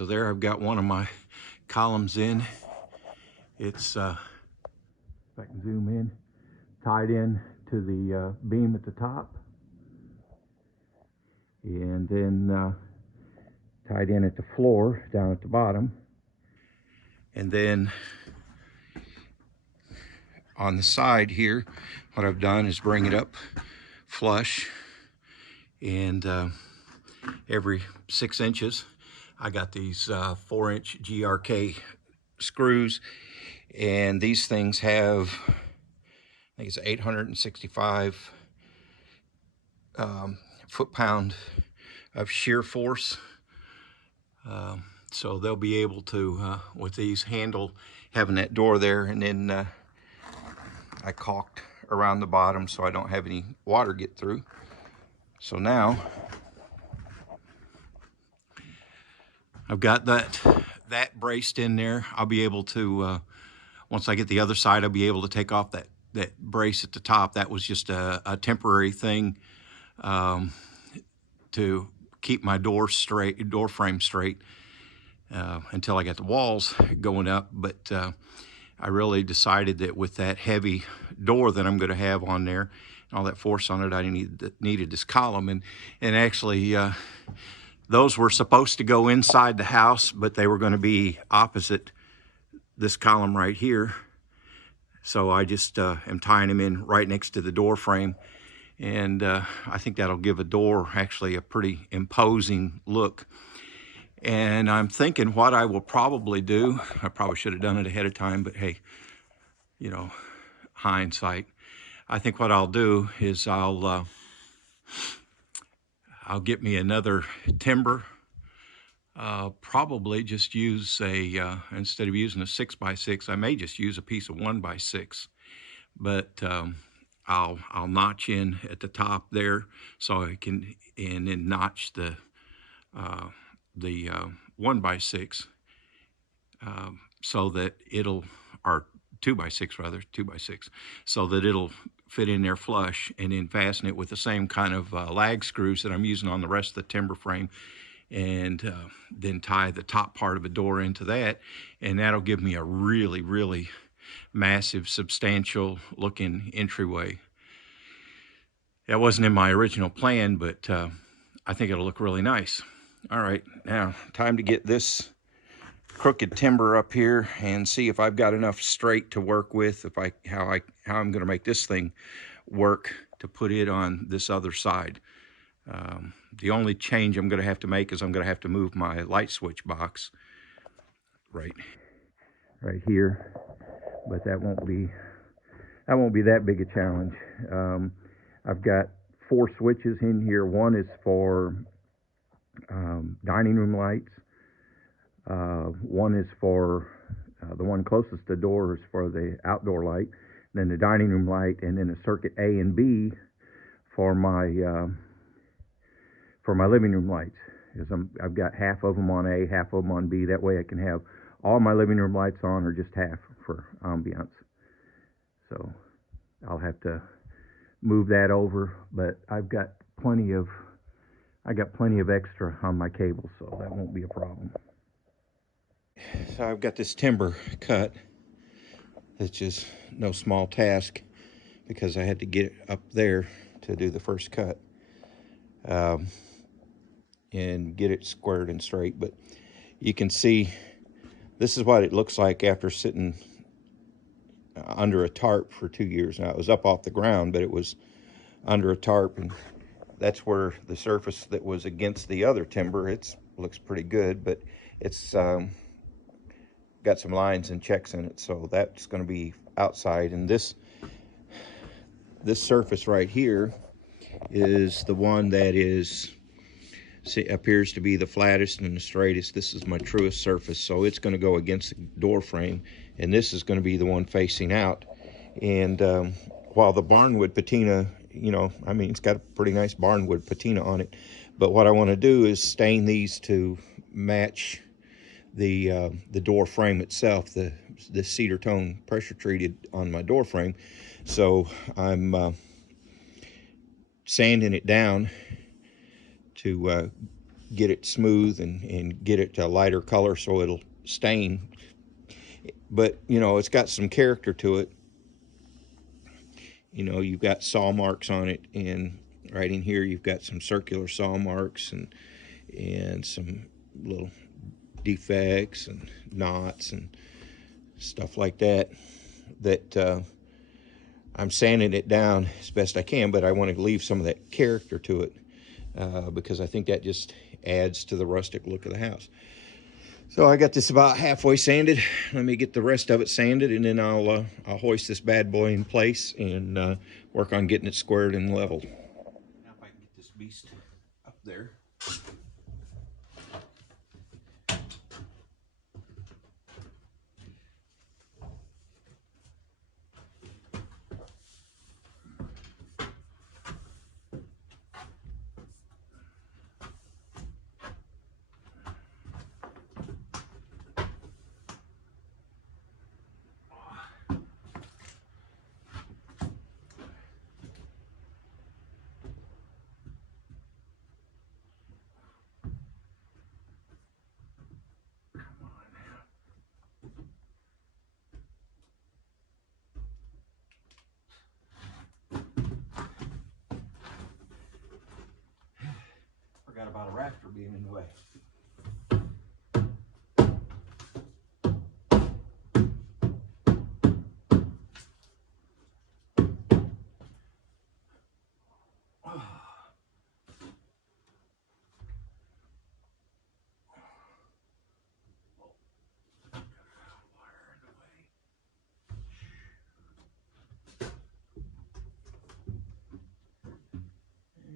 so there I've got one of my columns in. It's, if I can zoom in, tied in to the beam at the top, and then tied in at the floor down at the bottom. And then on the side here, what I've done is bring it up flush, and every 6 inches I got these 4-inch GRK screws, and these things have, I think it's 865 foot-pound of shear force. So they'll be able to, with these, handle having that door there. And then I caulked around the bottom so I don't have any water get through. So now I've got that braced in there. I'll be able to, once I get the other side, I'll be able to take off that brace at the top. That was just a temporary thing to keep my door frame straight until I got the walls going up. But I really decided that with that heavy door that I'm going to have on there and all that force on it, I needed this column. And actually, those were supposed to go inside the house, but they were going to be opposite this column right here. So I just am tying them in right next to the door frame. And I think that'll give a door actually a pretty imposing look. And I'm thinking what I will probably do, I probably should have done it ahead of time, but hey, you know, hindsight. I think what I'll do is I'll get me another timber. Probably just use a, instead of using a 6x6, I may just use a piece of 1x6. But I'll notch in at the top there so I can, and then notch the 1x6 so that it'll, or 2x6 rather, 2x6, so that it'll fit in there flush, and then fasten it with the same kind of lag screws that I'm using on the rest of the timber frame, and then tie the top part of the door into that, and that'll give me a really, really massive, substantial looking entryway. That wasn't in my original plan, but I think it'll look really nice. All right, now time to get this crooked timber up here and see if I've got enough straight to work with, how I'm going to make this thing work to put it on this other side. The only change I'm going to have to make is I'm going to have to move my light switch box right here, but that won't be that big a challenge. I've got 4 switches in here. One is for dining room lights. One is for the one closest to the door is for the outdoor light, then the dining room light, and then a circuit A and B for my living room lights. I've got half of them on A, half of them on B. That way I can have all my living room lights on, or just half for ambiance. So I'll have to move that over, but I got plenty of extra on my cable, so that won't be a problem. So I've got this timber cut, which is no small task because I had to get it up there to do the first cut and get it squared and straight. But you can see this is what it looks like after sitting under a tarp for 2 years. Now, it was up off the ground, but it was under a tarp, and that's where the surface that was against the other timber, looks pretty good, but it's got some lines and checks in it, so that's going to be outside. And this surface right here is the one that appears to be the flattest and the straightest. This is my truest surface, so it's going to go against the door frame, and this is going to be the one facing out. And while the barnwood patina, I mean, it's got a pretty nice barnwood patina on it, but what I want to do is stain these to match the door frame itself, the cedar tone pressure treated on my door frame. So I'm sanding it down to get it smooth and get it to a lighter color so it'll stain. But you know, it's got some character to it. You know, you've got saw marks on it, and right in here you've got some circular saw marks and some little defects and knots and stuff like that. I'm sanding it down as best I can, but I want to leave some of that character to it because I think that just adds to the rustic look of the house. So I got this about halfway sanded. Let me get the rest of it sanded, and then I'll hoist this bad boy in place and work on getting it squared and leveled. Now if I can get this beast up there. Forgot about a rafter being in the way.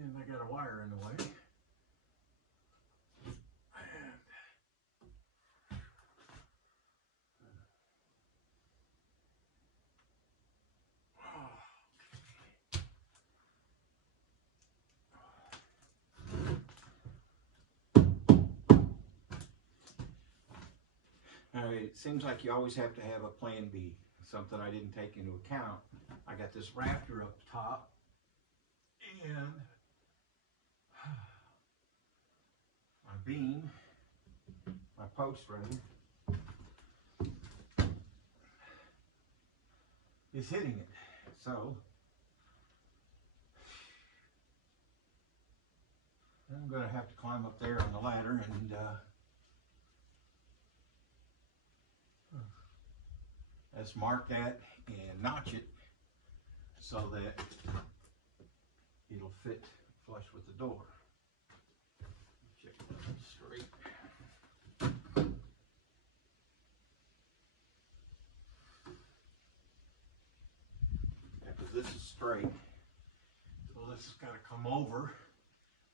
And I got a wire in the way. Now, it seems like you always have to have a plan B, something I didn't take into account. I got this rafter up top, and my beam, my post rather, is hitting it. So I'm going to have to climb up there on the ladder and let's mark that and notch it so that it'll fit flush with the door. Check that straight. Yeah, because this is straight, so this has got to come over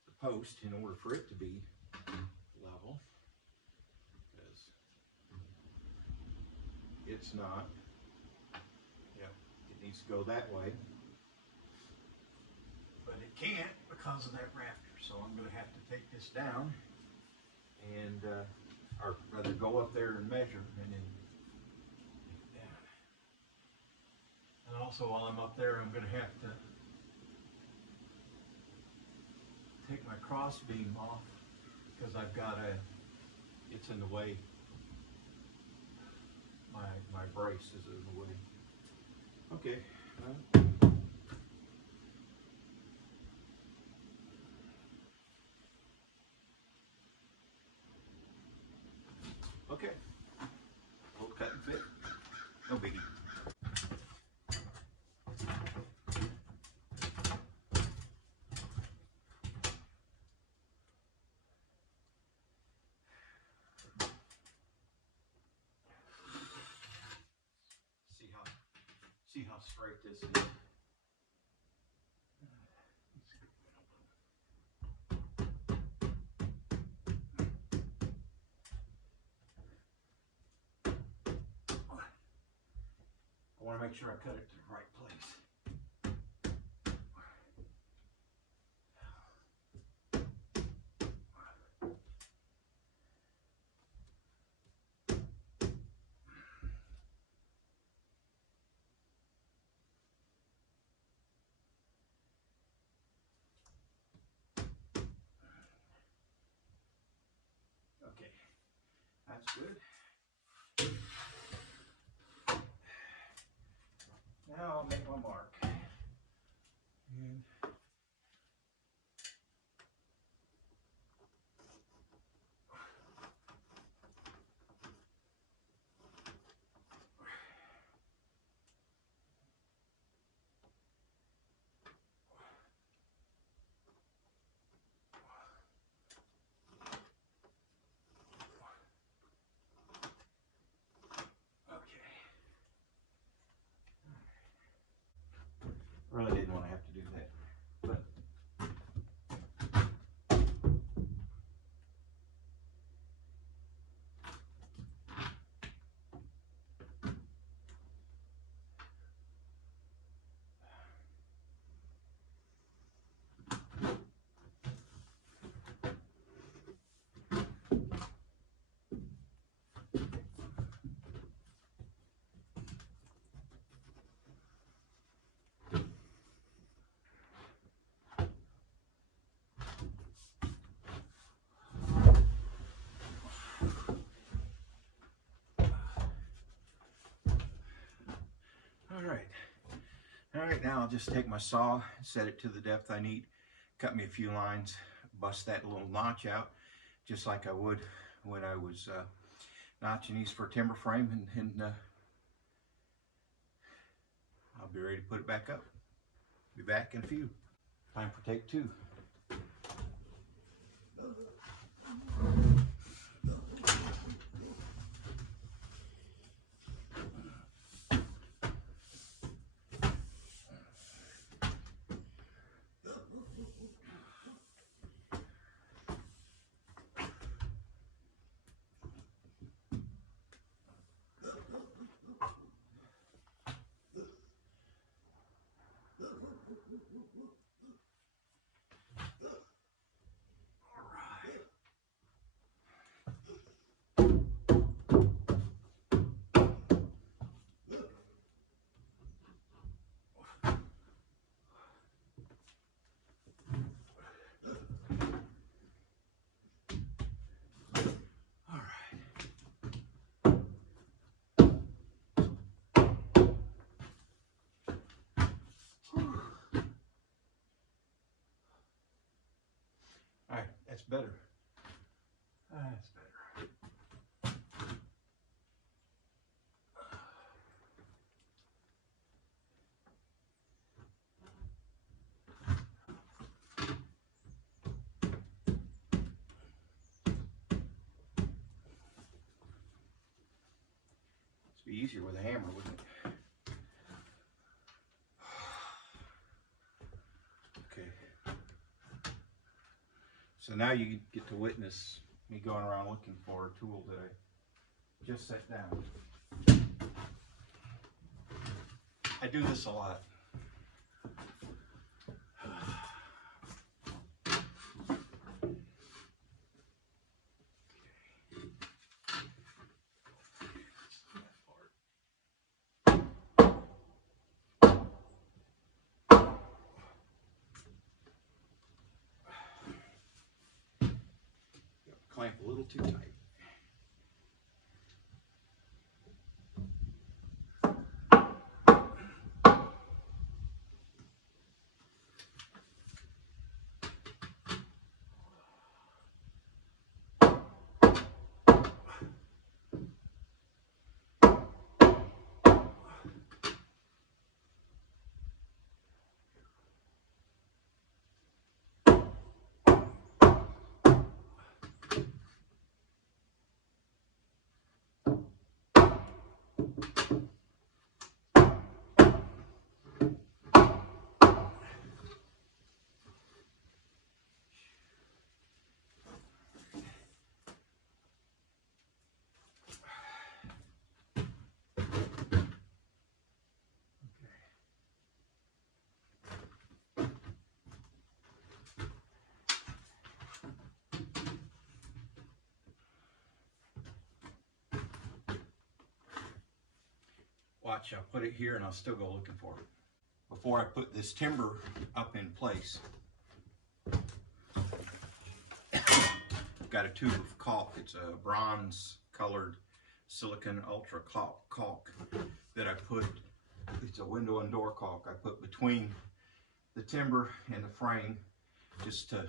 the post in order for it to be level, because it's not. Yep, it needs to go that way, but it can't because of that rafter. So I'm going to have to take this down and, or rather go up there and measure and then take it down. And also while I'm up there, I'm going to have to take my cross beam off because I've got it's in the way. My brace is in the way. Okay. Okay. We'll cut and fit. No biggie. See how straight this is. I want to make sure I cut it to the right place. that's good. Now I'll make my mark. And really didn't want to have to do that, but all right, now I'll just take my saw, set it to the depth I need, cut me a few lines, bust that little notch out, just like I would when I was notching these for a timber frame, and I'll be ready to put it back up. Be back in a few. Time for take two. All right, that's better. That's better. It'd be easier with a hammer, wouldn't it? Okay. So now you get to witness me going around looking for a tool that I just set down. I do this a lot. Clamp a little too tight. Watch, I'll put it here and I'll still go looking for it. Before I put this timber up in place, I've got a tube of caulk. It's a bronze colored silicon ultra caulk that I put, it's a window and door caulk I put between the timber and the frame just to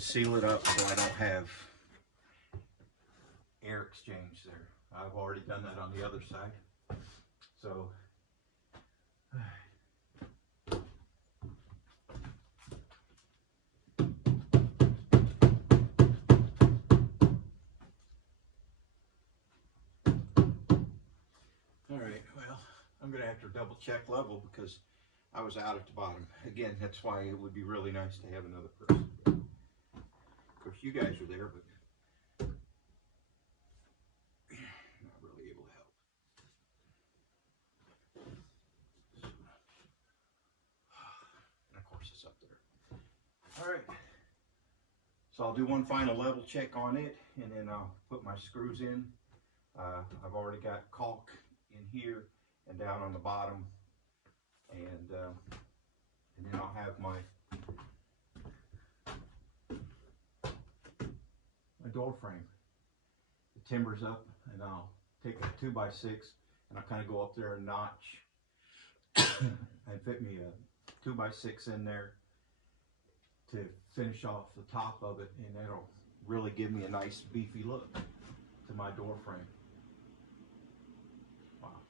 seal it up so I don't have air exchange there. I've already done that on the other side. So all right, well, I'm gonna have to double check level because I was out at the bottom. Again, that's why it would be really nice to have another person. Of course, you guys are there, but not really able to help. And of course, it's up there. All right. So I'll do one final level check on it, and then I'll put my screws in. I've already got caulk in here and down on the bottom, and then I'll have my door frame. The timber's up, and I'll take a 2x6 and I'll kind of go up there and notch and fit me a 2x6 in there to finish off the top of it, and that'll really give me a nice beefy look to my door frame. Wow,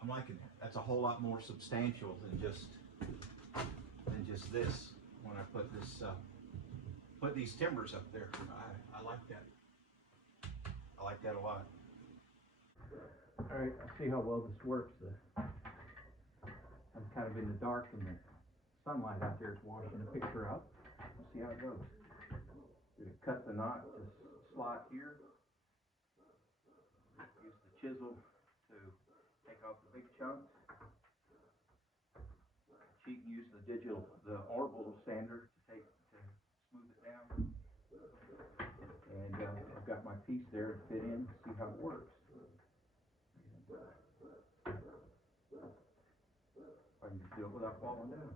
I'm liking that. That's a whole lot more substantial than just this. When I put this put these timbers up there, I like that. I like that a lot. All right, I'll see how well this works. I'm kind of in the dark, and the sunlight out there is washing the picture out. Let's see how it goes. We're gonna cut the knot, this slot here. Use the chisel to take off the big chunks. She can use the orbital sander to smooth it down. And I've got my piece there to fit in, see how it works. I can just do it without falling down.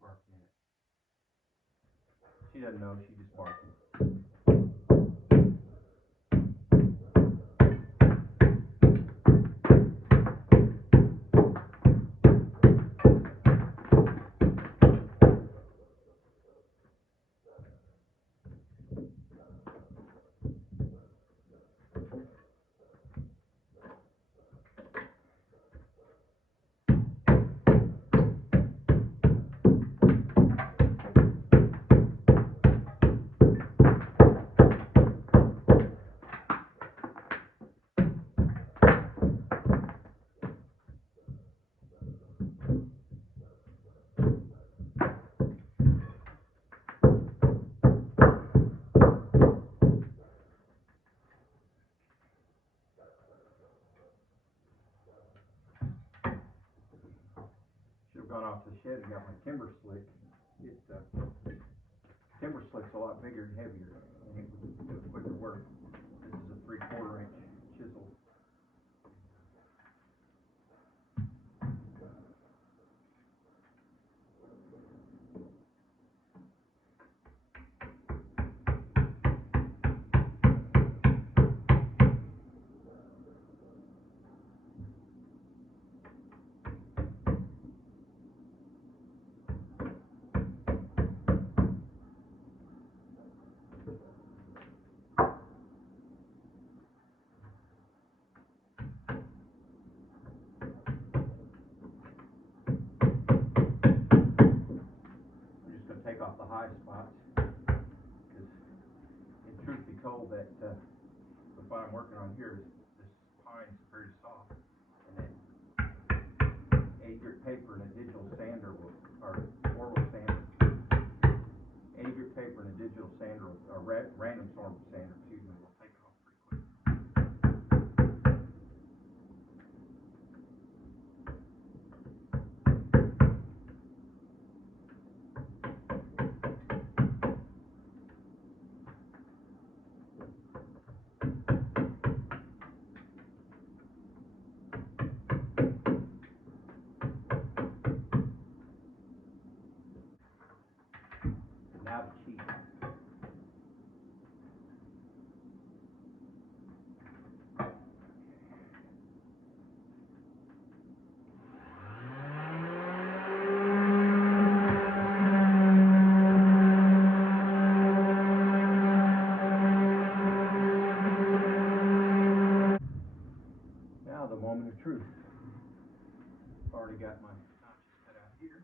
barking at it. She doesn't know, she's just barking. Should have gone off the shed and got my timber slick. Timber slick's a lot bigger and heavier, and it would do quicker work. This is a 3/4 inch chisel. Take off the high spots, because in truth be told, that what I'm working on here is this pine's very soft, and then 8-grit paper and a digital sander or Orwell sander, 8-grit paper and a digital sander, or random storm sander, excuse me, will take it off pretty quick. Now the cheese. Now the moment of truth. I've already got my notches cut out here.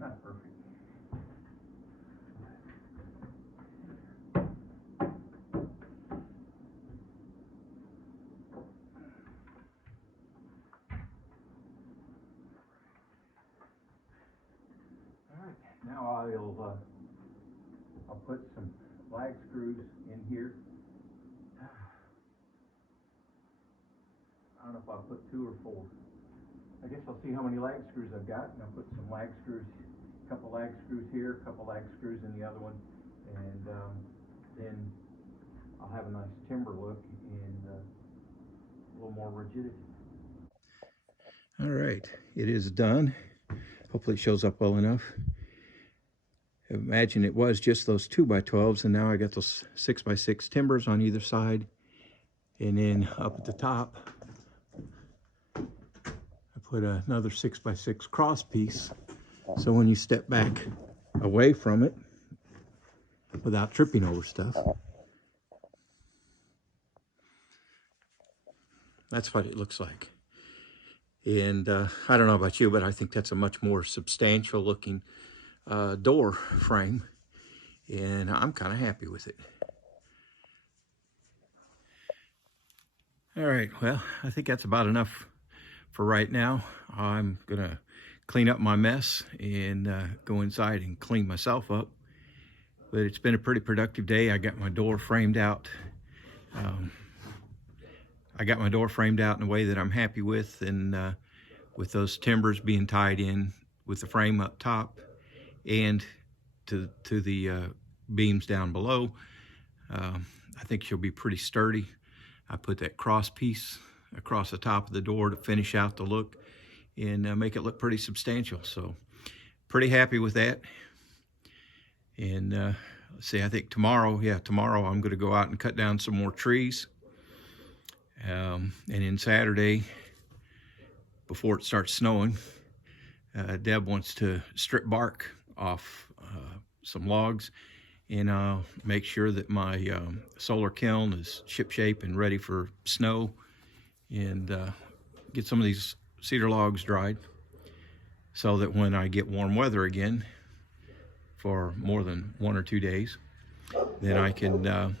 Not perfect. All right, now I'll put some lag screws in here. I don't know if I'll put 2 or 4. I guess I'll see how many lag screws I've got, and I'll put some lag screws, a couple lag screws here, a couple lag screws in the other one, and then I'll have a nice timber look and a little more rigidity. All right, it is done. Hopefully it shows up well enough. Imagine it was just those 2x12s, and now I got those 6x6 timbers on either side, and then up at the top put another 6x6 cross piece, so when you step back away from it without tripping over stuff, that's what it looks like. And I don't know about you, but I think that's a much more substantial looking door frame, and I'm kind of happy with it. All right, well, I think that's about enough for right now. I'm gonna clean up my mess and go inside and clean myself up. But it's been a pretty productive day. I got my door framed out. I got my door framed out in a way that I'm happy with, and with those timbers being tied in with the frame up top and to the beams down below. I think she'll be pretty sturdy. I put that cross piece across the top of the door to finish out the look and make it look pretty substantial. So pretty happy with that. And let's see, I think tomorrow I'm going to go out and cut down some more trees. And then Saturday, before it starts snowing, Deb wants to strip bark off some logs, and I'll make sure that my solar kiln is shipshape and ready for snow, and get some of these cedar logs dried so that when I get warm weather again for more than 1 or 2 days, then I can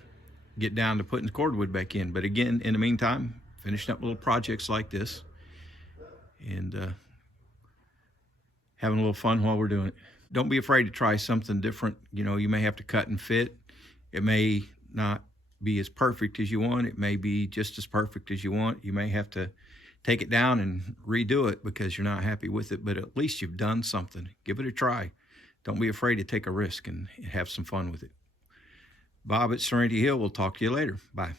get down to putting cordwood back in. But again, in the meantime, finishing up little projects like this and having a little fun while we're doing it. Don't be afraid to try something different. You know, you may have to cut and fit. It may not be as perfect as you want. It may be just as perfect as you want. You may have to take it down and redo it because you're not happy with it, but at least you've done something. Give it a try. Don't be afraid to take a risk and have some fun with it. Bob at Serenity Hill. We'll talk to you later. Bye.